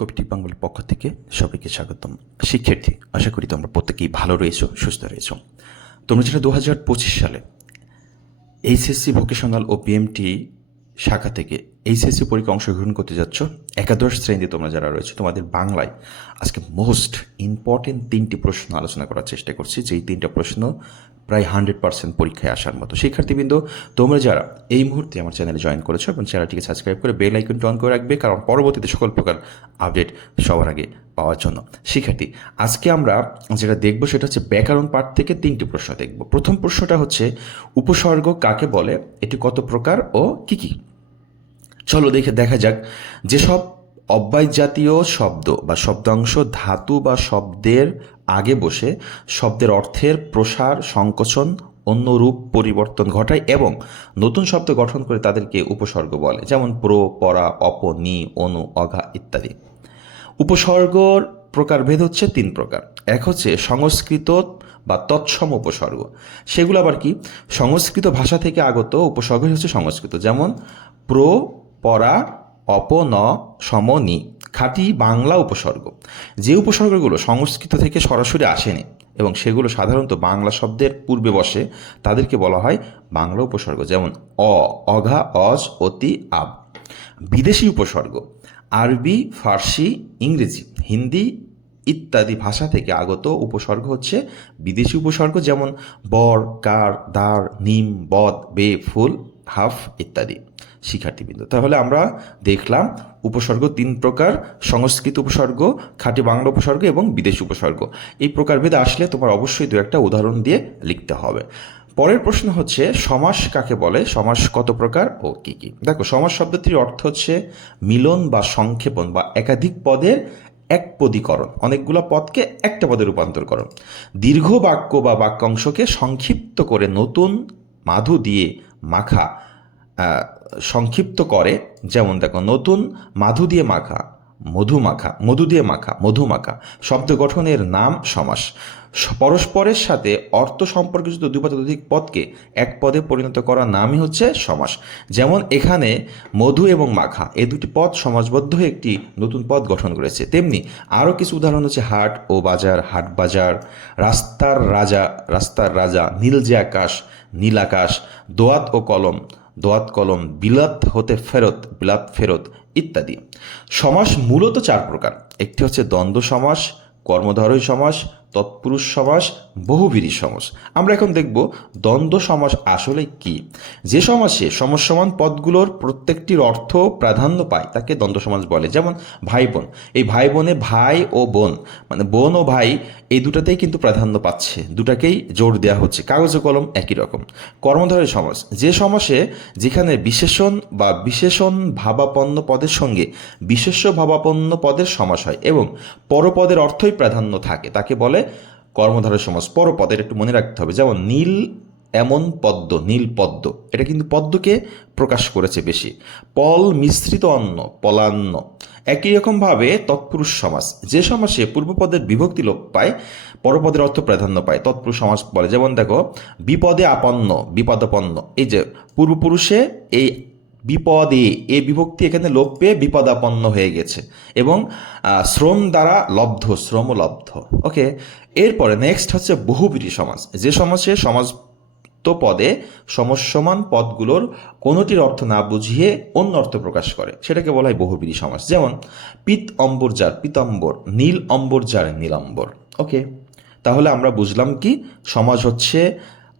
কবিটি বাংলার পক্ষ থেকে সবাইকে স্বাগতম। শিক্ষার্থী, আশা করি তোমরা প্রত্যেকেই ভালো রয়েছো, সুস্থ রয়েছো। তোমরা যেটা দু হাজার পঁচিশ সালে এইচএসসি ভোকেশনাল ও পিএমটি শাখা থেকে এইচএসসি পরীক্ষা অংশগ্রহণ করতে যাচ্ছ, একাদশ শ্রেণীতে তোমরা যারা রয়েছে, তোমাদের বাংলায় আজকে মোস্ট ইম্পর্টেন্ট তিনটি প্রশ্ন আলোচনা করার চেষ্টা করছি, যেই তিনটা প্রশ্ন প্রায় হান্ড্রেড পার্সেন্ট পরীক্ষায় আসার মতো। শিক্ষার্থীবৃন্দ, তোমরা যারা এই মুহূর্তে আমার চ্যানেলে জয়েন করেছ এবং চ্যানেলটিকে সাবস্ক্রাইব করে বেল আইকনটি অন করে রাখবে, কারণ পরবর্তীতে সকল প্রকার আপডেট সবার আগে পাওয়ার জন্য। শিক্ষার্থী, আজকে আমরা যেটা দেখব সেটা হচ্ছে ব্যাকরণ পাঠ থেকে তিনটি প্রশ্ন দেখব। প্রথম প্রশ্নটা হচ্ছে, উপসর্গ কাকে বলে, এটি কত প্রকার ও কি কি? চলো দেখে দেখা যাক যেসব অব্যয় জাতীয় শব্দ বা শব্দাংশ ধাতু বা শব্দের আগে বসে শব্দের অর্থের প্রসার, সংকোচন অন্য রূপ পরিবর্তন ঘটায় এবং নতুন শব্দ গঠন করে তাদেরকে উপসর্গ বলে, যেমন প্র, পরা, অপ, নি, অনু, অঘা ইত্যাদি। উপসর্গর প্রকারভেদ হচ্ছে তিন প্রকার। এক হচ্ছে সংস্কৃত বা তৎসম উপসর্গ। সেগুলো আবার কি? সংস্কৃত ভাষা থেকে আগত উপসর্গ হচ্ছে সংস্কৃত। যেমন প্র পরা অপ ন সম নি খাঁটি বাংলা উপসর্গ। যে উপসর্গগুলো সংস্কৃত থেকে সরাসরি আসেনি এবং সেগুলো সাধারণত বাংলা শব্দের পূর্বে বসে, তাদেরকে বলা হয় বাংলা উপসর্গ, যেমন অ, অঘা, অজ, অতি, আব। বিদেশি উপসর্গ, আরবি, ফার্সি, ইংরেজি, হিন্দি ইত্যাদি ভাষা থেকে আগত উপসর্গ হচ্ছে বিদেশি উপসর্গ, যেমন বর, কার, দার, নিম, বদ, বে, ফুল, হাফ ইত্যাদি। শিক্ষার্থীবৃন্দ। তাহলে আমরা দেখলাম উপসর্গ তিন প্রকার, সংস্কৃত উপসর্গ, খাঁটি বাংলা উপসর্গ এবং বিদেশি উপসর্গ। এই প্রকারভেদে আসলে তোমার অবশ্যই দু একটা উদাহরণ দিয়ে লিখতে হবে। পরের প্রশ্ন হচ্ছে, সমাস কাকে বলে? সমাস কত প্রকার ও কি কি? দেখো, সমাস শব্দটির অর্থ হচ্ছে মিলন বা সংক্ষেপণ বা একাধিক পদের এক পদীকরণ। অনেকগুলো পদকে একটা পদে রূপান্তরকরণ দীর্ঘ বাক্য বা বাক্যাংশকে সংক্ষিপ্ত করে নতুন মাধু দিয়ে মাখা সংক্ষিপ্ত করে, যেমন দেখো, নতুন মাধু দিয়ে মাখা, মধু মাখা, মধু দিয়ে মাখা, মধু মাখা, শব্দ গঠনের নাম সমাস। পরস্পরের সাথে অর্থ সম্পর্কিত দুই পদ অধিক পদকে এক পদে পরিণত করার নামই হচ্ছে সমাস। যেমন এখানে মধু এবং মাখা এই দুটি পদ সমাজবদ্ধ হয়ে একটি নতুন পদ গঠন করেছে। তেমনি আরও কিছু উদাহরণ হচ্ছে হাট ও বাজার, হাট বাজার, রাস্তার রাজা রাস্তার রাজা, নীল যে আকাশ, নীল আকাশ, দোয়াত ও কলম দোয়াত কলম, বিলাত হতে ফেরত, বিলাত ফেরত ইত্যাদি। সমাস মূলত চার প্রকার। একটি হচ্ছে দ্বন্দ্ব সমাস কর্মধারয় সমাস তৎপুরুষ সমাস বহুবিধি সমাস। আমরা এখন দেখব দ্বন্দ্ব সমাস আসলে কি। যে সমাসে সমসমান পদগুলোর প্রত্যেকটির অর্থ প্রাধান্য পায়, তাকে দ্বন্দ্ব সমাস বলে। যেমন ভাই বোন। এই ভাই বোনে ভাই ও বোন। মানে বোন ও ভাই এই দুটাতেই কিন্তু প্রাধান্য পাচ্ছে। দুটাকেই জোর দেওয়া হচ্ছে। কাগজ কলম একই রকম। কর্মধারয় সমাস। যে সমাসে যেখানে বিশেষণ বা বিশেষণ ভাবাপন্ন পদের সঙ্গে বিশেষ্য ভাবাপন্ন পদের সমাস হয় এবং পরপদের অর্থই প্রাধান্য থাকে, তাকে বলে কর্মধারয় সমাস পরপদের একটু মনে রাখতে হবে। যেমন নীল এমন পদ্ম, নীল পদ্ম, এটা কিন্তু পদ্মকে প্রকাশ করেছে বেশি। পল মিশ্রিত অন্ন, পলান্ন, একই রকমভাবে তৎপুরুষ সমাস যে সমাসে পূর্বপদের বিভক্তি লোপ পায়, পরপদের অর্থ প্রাধান্য পায়। তৎপুরুষ সমাস বলে, যেমন দেখো, বিপদে আপন্ন, বিপদাপন্ন। এই যে পূর্বপুরুষে এই বিপদে, এ বিভক্তি এখানে লোপ পেয়ে বিপদাপন্ন হয়ে গেছে এবং শ্রম দ্বারা লব্ধ শ্রম লব্ধ ওকে, এরপরে নেক্সট হচ্ছে বহুবিধি সমাজ। যে সমাজে সমাজ তো পদে সমস্যমান পদগুলোর কোনোটির অর্থ না বুঝিয়ে অন্য অর্থ প্রকাশ করে। সেটাকে বলা হয় বহুবিধি সমাস যেমন, পিত অম্বর যার পিতাম্বর, নীল অম্বর যার নীলাম্বর। ওকে, তাহলে আমরা বুঝলাম কি, সমাজ হচ্ছে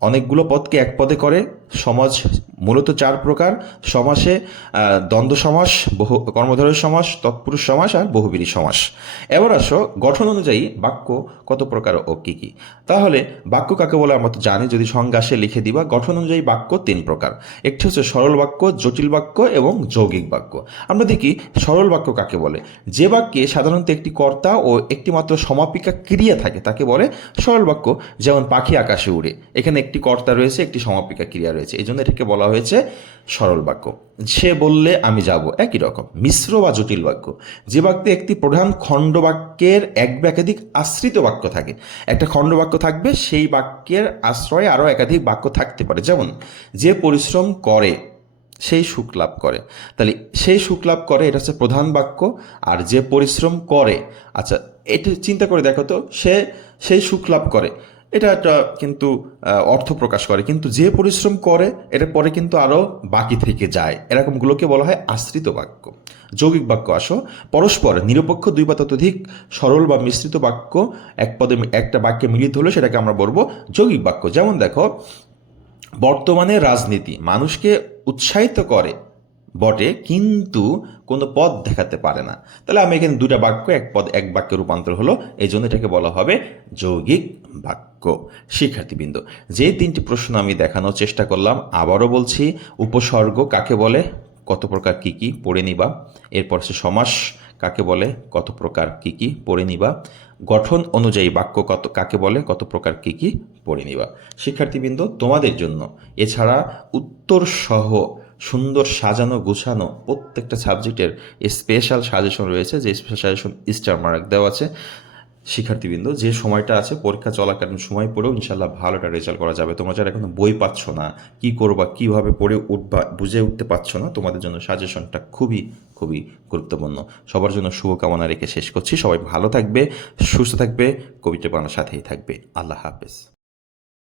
অনেকগুলো পদকে এক পদে করে, সমাজ মূলত চার প্রকার, সমাসে দ্বন্দ্ব সমাস, বহু, কর্মধারয় সমাস, তৎপুরুষ সমাস আর বহুবিধি সমাস। এবার আসো গঠন অনুযায়ী বাক্য কত প্রকার ও কী কী। তাহলে বাক্য কাকে বলে আমরা তো জানি, যদি সংজ্ঞা আসে লিখে দিবা, গঠন অনুযায়ী বাক্য তিন প্রকার। একটি হচ্ছে সরল বাক্য, জটিল বাক্য এবং যৌগিক বাক্য। আমরা দেখি সরল বাক্য কাকে বলে। যে বাক্যে সাধারণত একটি কর্তা ও একটি মাত্র সমাপিকা ক্রিয়া থাকে, তাকে বলে সরল বাক্য। যেমন পাখি আকাশে উড়ে, এখানে একটি কর্তা রয়েছে, একটি সমাপিকা ক্রিয়া রয়েছে, এই জন্য এটাকে বলা হয়েছে সরল বাক্য। সে বললে, আমি যাব। একই রকম, মিশ্র বা জটিল বাক্য। যে বাক্যে একটি প্রধান খণ্ড বাক্যের এক বা একাধিক আশ্রিত বাক্য থাকে, একটা খণ্ড বাক্য থাকবে, সেই বাক্যের আশ্রয়ে আরও একাধিক বাক্য থাকতে পারে। যেমন, যে পরিশ্রম করে, সেই সুখ লাভ করে। তাহলে, সেই সুখ লাভ করে এটা হচ্ছে প্রধান বাক্য, আর যে পরিশ্রম করে আচ্ছা এটা চিন্তা করে দেখো তো, সে, সেই সুখ লাভ করে। এটা একটা কিন্তু অর্থ প্রকাশ করে। কিন্তু যে পরিশ্রম করে, এটা পরে কিন্তু আরও বাকি থেকে যায়। এরকমগুলোকে বলা হয় আশ্রিত বাক্য। যৌগিক বাক্য, আসো। পরস্পর, নিরপেক্ষ দুই বা ততোধিক সরল বা মিশ্রিত বাক্য, এক পদে একটা বাক্যে মিলিত হলে সেটাকে আমরা বলব যৌগিক বাক্য। যেমন দেখো, বর্তমানে রাজনীতি, মানুষকে উৎসাহিত করে বটে, কিন্তু কোনো পদ দেখাতে পারে না। তাহলে আমি এখানে দুটা বাক্য, এক পদ, এক বাক্যে রূপান্তর হলো এই জন্য এটাকে বলা হবে যৌগিক বাক্য, শিক্ষার্থীবৃন্দ। যে তিনটি প্রশ্ন আমি দেখানোর চেষ্টা করলাম, আবারও বলছি, উপসর্গ কাকে বলে, কত প্রকার কি কি পড়ে নিবা, এরপর সে সমাস কাকে বলে, কত প্রকার কি কি পড়ে নিবা, গঠন অনুযায়ী বাক্য কত, কাকে বলে, কত প্রকার কি কি পড়ে নিবা। শিক্ষার্থীবৃন্দ, তোমাদের জন্য, এছাড়া উত্তর সহ সুন্দর সাজানো, গোছানো প্রত্যেকটা সাবজেক্টের স্পেশাল সাজেশন রয়েছে, যে স্পেশাল সাজেশন স্টার মার্ক দেওয়া আছে। শিক্ষার্থীবৃন্দ, যে সময়টা আছে, পরীক্ষা চলাকালীন সময় পড়েও ইনশাল্লাহ ভালো একটা রেজাল্ট করা যাবে। তোমরা যারা এখন বই পাচ্ছ না, কি করবা, কীভাবে পড়ে উঠবা, বুঝে উঠতে পারছ না, তোমাদের জন্য সাজেশনটা খুবই খুবই গুরুত্বপূর্ণ। সবার জন্য শুভকামনা রেখে শেষ করছি। সবাই ভালো থাকবে, সুস্থ থাকবে, কবিতা বানার সাথেই থাকবে। আল্লাহ হাফেজ।